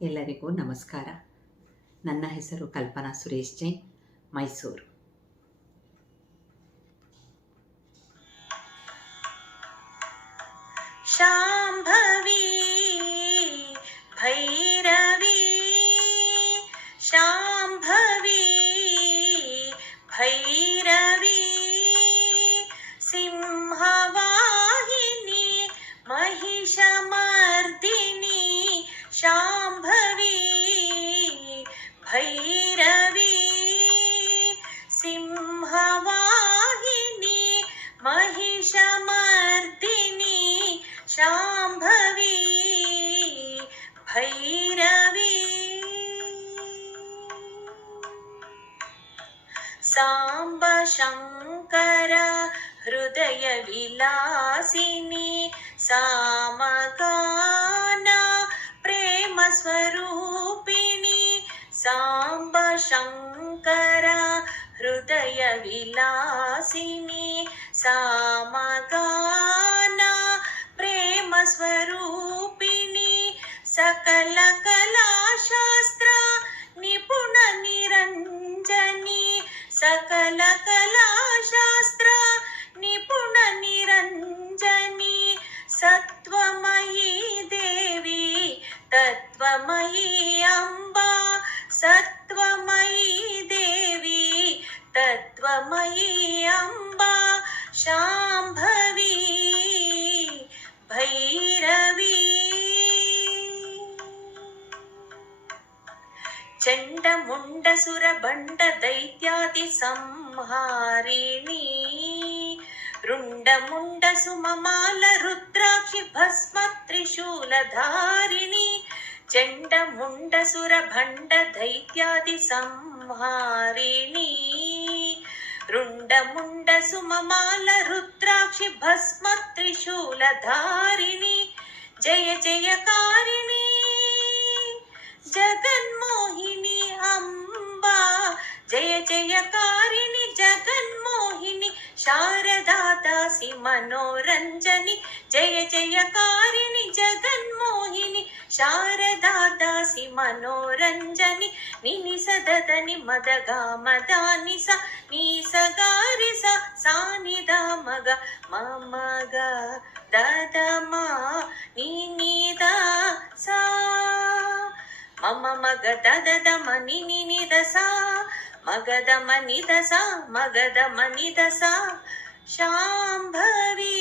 ಎಲ್ಲರಿಗೂ ನಮಸ್ಕಾರ. ನನ್ನ ಹೆಸರು ಕಲ್ಪನಾ ಸುರೇಶ್ ಜೈನ್, ಮೈಸೂರು. ಶಾಂಭವಿ ಭೈರವಿ ಶಾಂಭವಿ ಭೈರವಿ ಸಿಂಹವಾಹಿನಿ ಮಹಿಷಮರ್ದಿನಿ ಶಾಂಭವಿ ಭೈರವಿ ಸಿಂಹವಾಹಿನಿ ಮಹಿಷಮರ್ದಿನಿ ಶಾಂಭವಿ ಭೈರವಿ ಸಾಂಬ ಶಂಕರ ಹೃದಯ ವಿಲಾಸಿನಿ ಸಾಮಗಾನ ಪ್ರೇಮ ಸ್ವರೂಪಿಣಿ ಸಾಂಬ ಶಂಕರ ಹೃದಯ ವಿಲಾಸಿನಿ ಸಾಮಗಾನ ಪ್ರೇಮ ಸ್ವರೂಪಿಣಿ ಸಕಲ ಕಲಾಶಾಸ್ತ್ರ ನಿಪುಣ ನಿರಂಜನಿ ಸಕಲ ಕಲಾಶಾಸ್ತ್ರ ನಿಪುಣ ನಿರಂಜನಿ ಸತ್ವಮಯೀ ದೇವಿ ತತ್ವಮಯೀ ಅಂಬಾ ಸತ್ವಮಯೀ ದೇವಿ ತತ್ವಮಯೀ ಅಂಬಾ ಶಾಂಭವಿ ಭೈರವಿ ಚಂಡಮುಂಡಸುರ ಬಂಡ ದೈತ್ಯಾದಿ ಸಂಹಾರಿಣಿ ರುಂಡಮುಂಡ ಸುಮಮಾಲ ರುದ್ರಾಕ್ಷಿ ಭಸ್ಮ ತ್ರಿಶೂಲಧಾರಿಣಿ ಚಂಡಮುಂಡಸುರ ಭಂಡ ದೈತ್ಯಾದಿ ಸಂಹಾರಿಣಿ ರುಂಡಮುಂಡ ಸುಮಮಾಲ ರುದ್ರಾಕ್ಷಿ ಭಸ್ಮ ತ್ರಿಶೂಲಧಾರಿಣಿ ಜಯ ಜಯಕಾರಿಣಿ ಜಗನ್ಮೋಹಿನಿ ಅಂಬಾ ಜಯ ಜಯಕಾರಿಣಿ ಜಗನ್ಮೋಹಿನಿ ಶಾರದಾ ದಾಸಿ ಮನೋರಂಜನಿ ಜಯ ಜಯಕಾರಿಣಿ ಜಗನ್ಮೋಹಿನಿ ಶಾರದಾ ದಾಸಿ ಮನೋರಂಜನಿ ನಿನಿ ಸದದನಿ ಮದ ಗಾಮದ ನಿಸ ನೀಸ ಗಾರಿಸ ಸಾನಿದ ಮಗ ಮಮಗ ದದ ಮಾ ನಿನಿದ ಸಾ ಮಮ ಮಗ ದದ ಮನಿ ನಿನಿದ ಸಾ ಮಗದ ಮನಿದ ಸಾ ಮಗದ ಮನಿದ ಸಾ ಶಾಂಭವಿ